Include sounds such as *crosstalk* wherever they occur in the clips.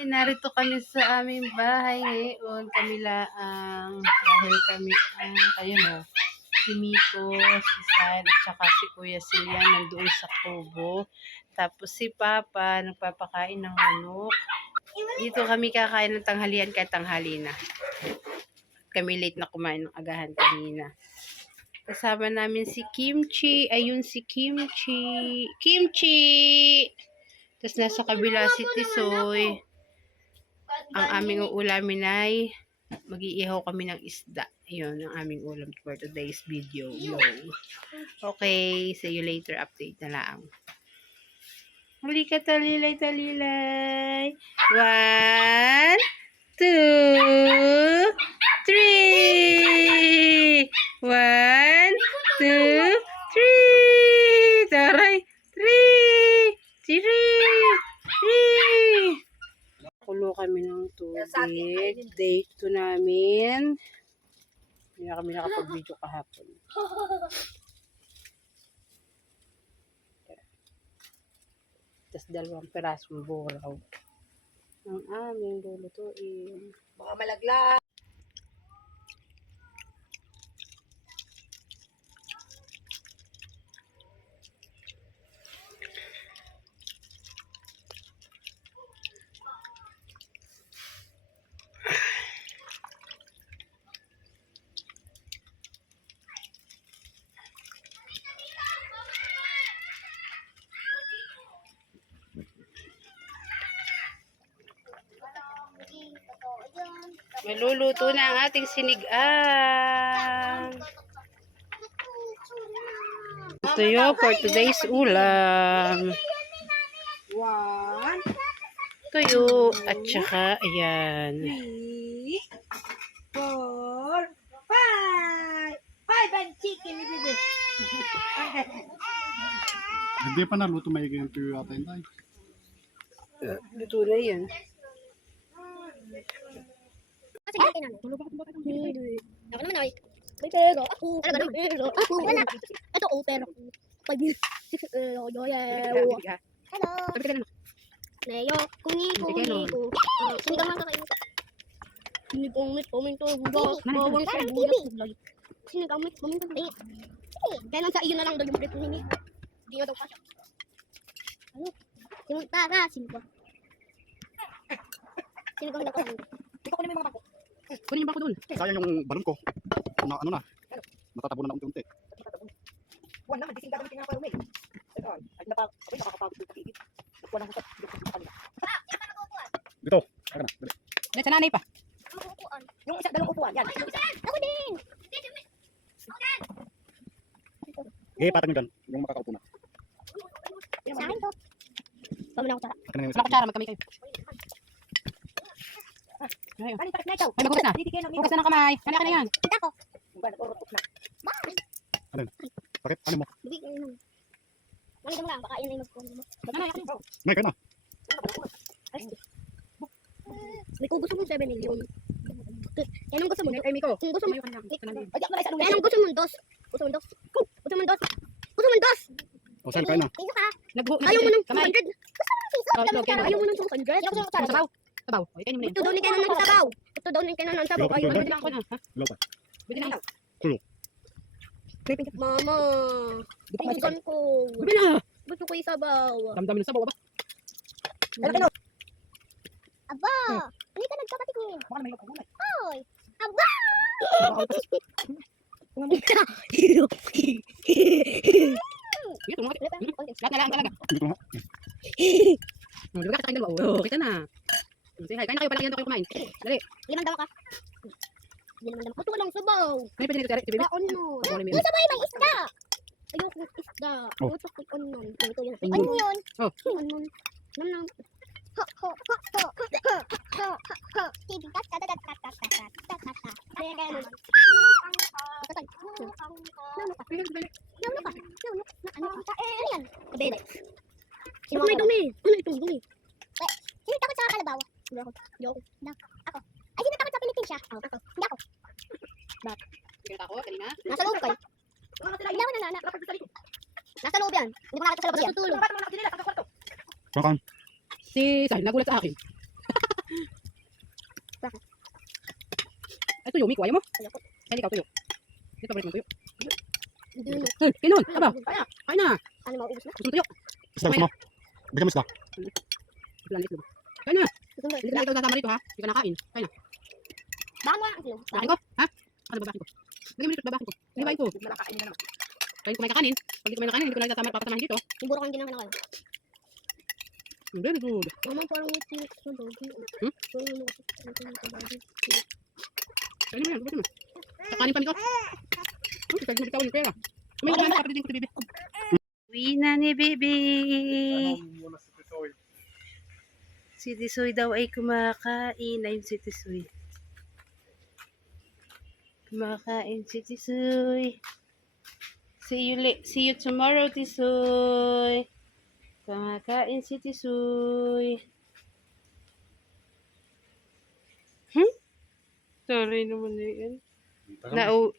Narito kami sa aming bahay ngayon. Kami laang dahil kami ang kayo no. Si Miko, si San, at saka si Kuya Silian nandoon sa kubo. Tapos si Papa nagpapakain ng manok. Dito kami kakain ng tanghalian kahit tanghali na. Kami late na kumain ng agahan kanina. Kasama namin si Kimchi. Ayun si Kimchi. Kimchi! Tapos nasa kabila si Tisoy. Ang aming ulamin ay mag-iihaw kami ng isda. Yun ang aming ulam for today's video. Yun. Okay, see you later. Update na lang. Huli ka, talilay, talilay. One, two, three. One, two, three. Taray. Three. Three. Three. Kulo kami ng tubig. Day 2 namin. Hindi na kami nakapag-video kahapon. Tapos dalawang pirasong buraw. Ang aming lulutuin. Baka malaglag. Maluluto na ang ating sinigang. Ito yun for today's ulam. One, Tuyo at saka ayan. three, four, five. Five and chicken. *laughs* Hindi pa naluto may yung tuyo ata yun tayo. Luto na yan. Kasi ah? natin ano. Tulog ako. Hindi. Ako naman ay. May pero ako. Ano ganun? Pero ako. Wala. Ito oh, pero. Pag Pero yo yo. Hello. Sabi ka na. Leo, kungi, kungi, kungi. Sinigang lang kakainin ko. Sinigang mit, kumain ko. Huwag, bawang sa bulat. Sinigang mit, kumain ko. Kaya lang sa iyo na lang daw yung breath nini. Hindi mo daw pa siya. Ano? Simuntara, sinigang. Sinigang lang kakainin ko. Hindi ko kunin mo yung mga bako. Kunin ba ako doon? Sayang yung balon ko. Na, ano na? Natatabunan na unti-unti. One naman, gising gagamitin ng parumay. Ito, ay napa, ay nakakapagod sa tigit. Nakuha ng husap. Dito sa kanila. Dito. Saka na. Dali. Dahil sa nanay pa. Yung isa, dalawang upuan. Yan. Yung. Ako din! Eh, patag nyo dyan. Yung makakaupo na. Sa akin to. Pamana ko tara. Akin na yung Wala kutsara, magkamay kayo. Ay, takip na ikaw. Ay, maghugas na. Titigyan ng na ng kamay. Kanya ka na yan. Kita ko. Ba, nag-urutok na. Bakit? Ano mo? Bibig na yun. Mali mo lang, baka yun ay mag-comment mo. Ano, yakin mo. May ka na. Ay, May gusto mo 7 million. Yan ang gusto mo. Ay, Miko. Kung gusto mo. Ay, ako na nung Yan gusto mo dos. Gusto mo dos. Gusto mo dos. Gusto mo dos. O, saan? Na. Ka. Nagbu. Ayaw mo ng Kamay. 200. Oh, ito, kaya Ayaw mo ng 200. Ayaw mo Sa sabaw. Ay, kanin mo na. Ito daw ni kanan ng sabaw. Ito daw ni kanan ng sabaw. Ay, ano din ako na, ha? Lobat. Bigyan lang. Kulo. Mama. Pinsan ko. Bigyan na. Gusto ko yung sabaw. Damdamin ng sabaw, aba. Ano kayo? Aba. Ano ka nagkapatid ko? Baka na may lokang gulay. Hoy. Aba. Ito, mga. Lahat na lang talaga. Ito, mga. Kita na. Hi. Kain na kayo, palagi yan kayo kumain. Dali. Limang dama ka. Naman dama. Ko lang sabaw. Kaya pwede nito, Tere. Baon mo. Ako na Yung sabay may isda. Ayoko isda. Oh. Gusto ko yung onon. Ito yun. Ano yun? Oh. Yung onon. Nam nam. Ho ho ho ho ho ho ho ho. Tibi kat kat kat kat kat kat kat kat kat. Kaya kaya naman. Tatay. Nauna ka. Nauna ka. Nauna. Na ano? Eh, ano yan? Kabele. Sino may dumi? Ano itong dumi? Eh, sino takot sa kalabaw? Hindi ako. Hindi ako. Hindi ako. Ay, sino takot sa pilitin siya? Ako. Ako. Hindi ako. Bakit? Hindi ako. Kanina. Nasa loob kayo. Hindi ako nanana. Nasa loob yan. Hindi ko nakita sa labas yan. Natutulog. Bakit mo? Sa kwarto. Kakan. Si Sahil nagulat sa akin. Bakit? Ito Yumi, kuha mo? Ayoko. Mo ang itlog. Babakin ko, ha? Ano babakin ko? Lagyan mo dito, babakin ko. Libain ko. Malakain nila naman. Kaya kung may kakanin, pag hindi ko may kakanin, hindi ko na itatama, papatamahin dito. Yung buro kang ginagawa ko. Very good. Mama, parang may tinik sa baby. Hmm? Parang may nakasakit sa baby. Kaya mo yan, babakin mo. Kakanin pa nito. Hmm, kaya mo yung pera. May kakanin kapatid din ko si Bibi. Uwi na ni Bibi. Si Tisoy daw ay kumakain. Ayun si Tisoy. Kumakain si Tisoy. See you, la- see you tomorrow, Tisoy. Kumakain si Tisoy. Hmm? Sorry naman na yan. Nau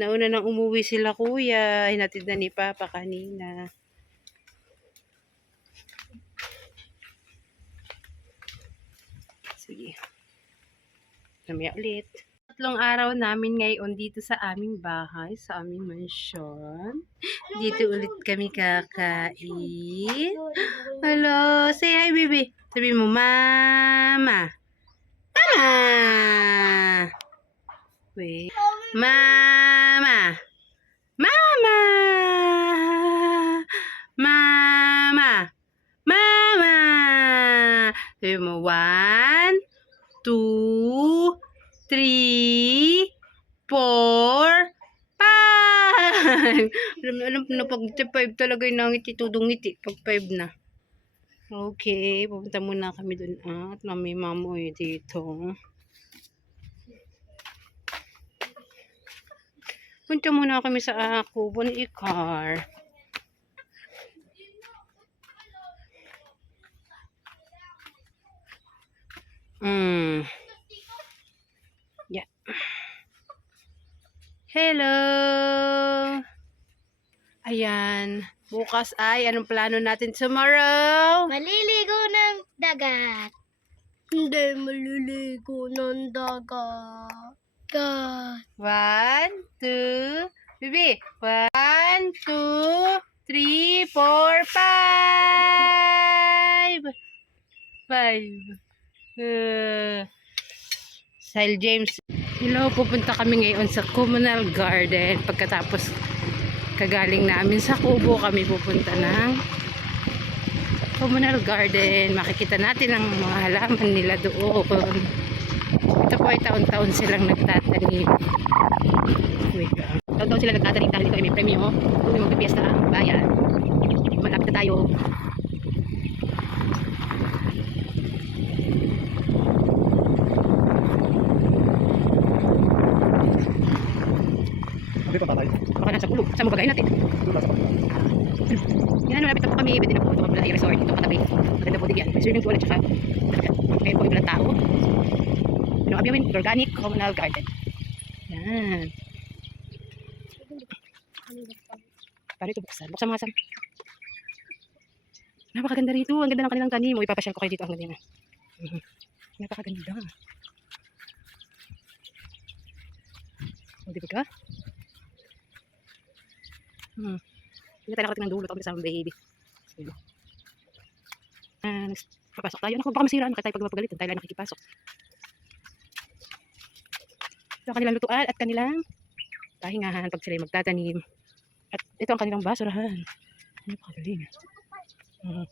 nauna nang umuwi sila kuya. Hinatid na ni Papa kanina. Sige. Namaya ulit. Tatlong araw namin ngayon dito sa aming bahay, sa aming mansion. Dito ulit kami kakain. Hello, say hi, baby. Sabi mo, Mama. Mama. Wait. Mama. Mama. Mama. Mama. Sabi mo, one, two, three, five. alam na pag five talaga yung nangiti, tudong. Pag five na. Okay, pupunta muna kami dun at mami mamoy dito. Punta muna kami sa ako, bon ikar. Mm. Bukas ay anong plano natin tomorrow? Maliligo ng dagat. Hindi maliligo ng dagat. God. One, two, Bibi. One, two, three, four, five. Five. Uh, Sile James. Hello, pupunta kami ngayon sa Communal Garden. Pagkatapos kagaling namin sa Kubo, kami pupunta ng Communal Garden. Makikita natin ang mga halaman nila doon. Ito po ay taon-taon silang nagtatanim. Taon-taon sila nagtatanim dahil ito ay may premyo. Kung magpipiesta ang bayan. Malapit tayo. Dito tatay. Baka mo bagay natin? Yan, malapit na po kami. Pwede na po ito kapula ay resort. Ito katabi. Maganda po din yan. May swimming pool at saka kayo po ilang tao. Ano abiyawin? Organic Communal Garden. Yan. Paano ito buksan? Buksan mga sam. Napakaganda rito. Ang ganda ng kanilang tanim. O ipapasyal ko kayo dito. Ang ganda na. Mhm. Napakaganda. O, di ba ka? Hmm. Hindi tayo nakarating ng dulo. Tapos sa baby. Sige. Ah. Papasok tayo. Naku, baka masira. Nakita tayo pag mapagalitan. Tayo lang nakikipasok. Ito ang kanilang lutuan at kanilang pahingahan pag sila magtatanim. At ito ang kanilang basurahan. Napakagaling. Uh,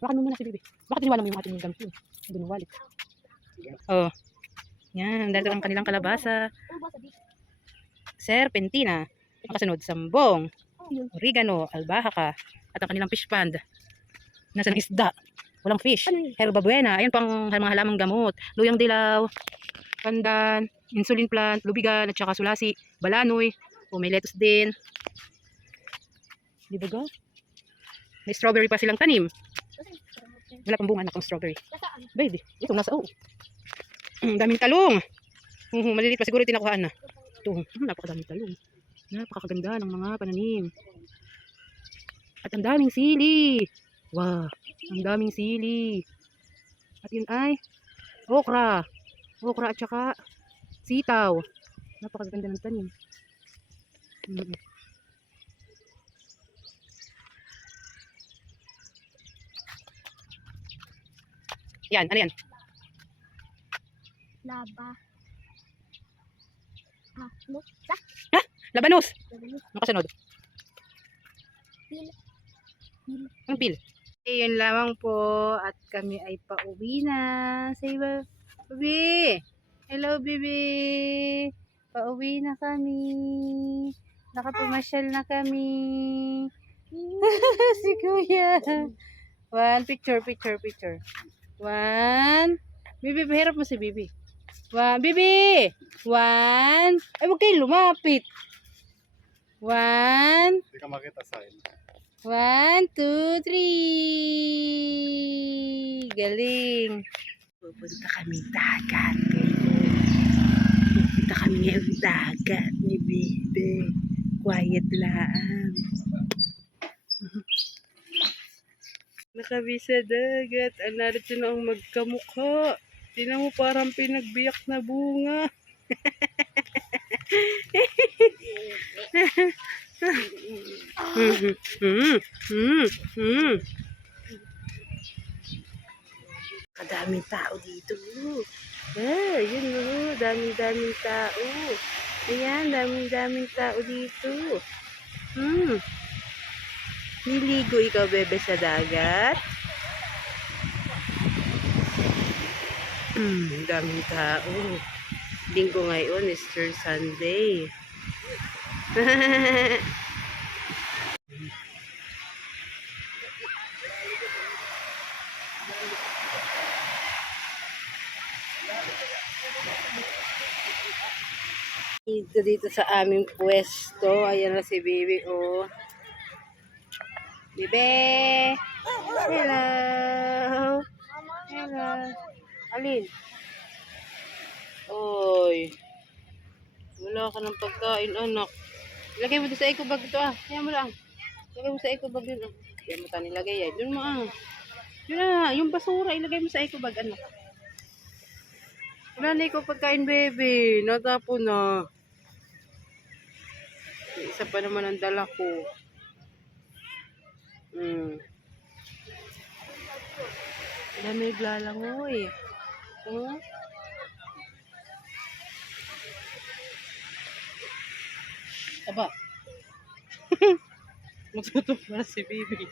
bakit mo muna si Bibi? Bakit iniwala mo yung ating gamit yun? Wallet. Oh. Yan. Dito ang kanilang kalabasa. Serpentina. Ang kasunod, sambong. Oregano. Albahaca. At ang kanilang fish pond. Nasa ng isda. Walang fish. Herba buena. Ayan pang mga halamang gamot. Luyang dilaw. Pandan. Insulin plant. Lubigan. At saka sulasi. Balanoy. O may lettuce din. Di ba ga? May strawberry pa silang tanim. Wala pang bunga na pang strawberry. Baby, ito nasa oh. Ang daming talong. Maliliit pa siguro yung tinakuhaan na. Ito, hmm, napakadaming talong. Napakaganda ng mga pananim. At ang daming sili. Wow, ang daming sili. At yun ay okra. Okra at saka sitaw. Napakaganda ng tanim. Mm. Yan, ano yan? Laba. Ah, no? Sa? Labanos! Labanos. Ano kasunod? Pil. Ang pil. Ayun lamang po at kami ay pauwi na. Say ba? Baby! Hello, baby! Pauwi na kami. Nakapumasyal na kami. *laughs* si Kuya. One, picture, picture, picture. One. Bibi, mahirap mo si Bibi. One, Bibi! One. Ay, huwag kayo lumapit. One. Hindi ka makita sa akin. One, two, three. Galing. Pupunta kami dagat. Pupunta kami ngayong dagat ni Bebe. Quiet lang. Nakabi sa dagat. Ang narito na ang magkamukha. Tinan mo parang pinagbiyak na bunga. *laughs* Kadaming tao dito. Ah, yun o. Daming-daming tao. Ayan, daming-daming tao dito. Hmm. Niligo ikaw, bebe, sa dagat? Hmm, daming tao. Linggo ngayon, Easter Sunday. *laughs* dito dito sa aming pwesto. Ayan na si Bibi, oh. Bibi! Hello! Hello! Alin? Oy. Wala ka ng pagkain, anak. Ilagay mo doon sa eco bag ito, ah. Kaya mo lang. Ilagay mo sa eco bag yun, ah. Kaya mo tayo nilagay, eh. Doon mo, ah. Yun na, yung basura, ilagay mo sa eco bag, anak. Wala na ikaw pagkain, baby. Natapo na. Isa pa naman ang dala ko. Hmm. Dami naglalangoy. Oh. Aba. *laughs* Magtutok na si baby.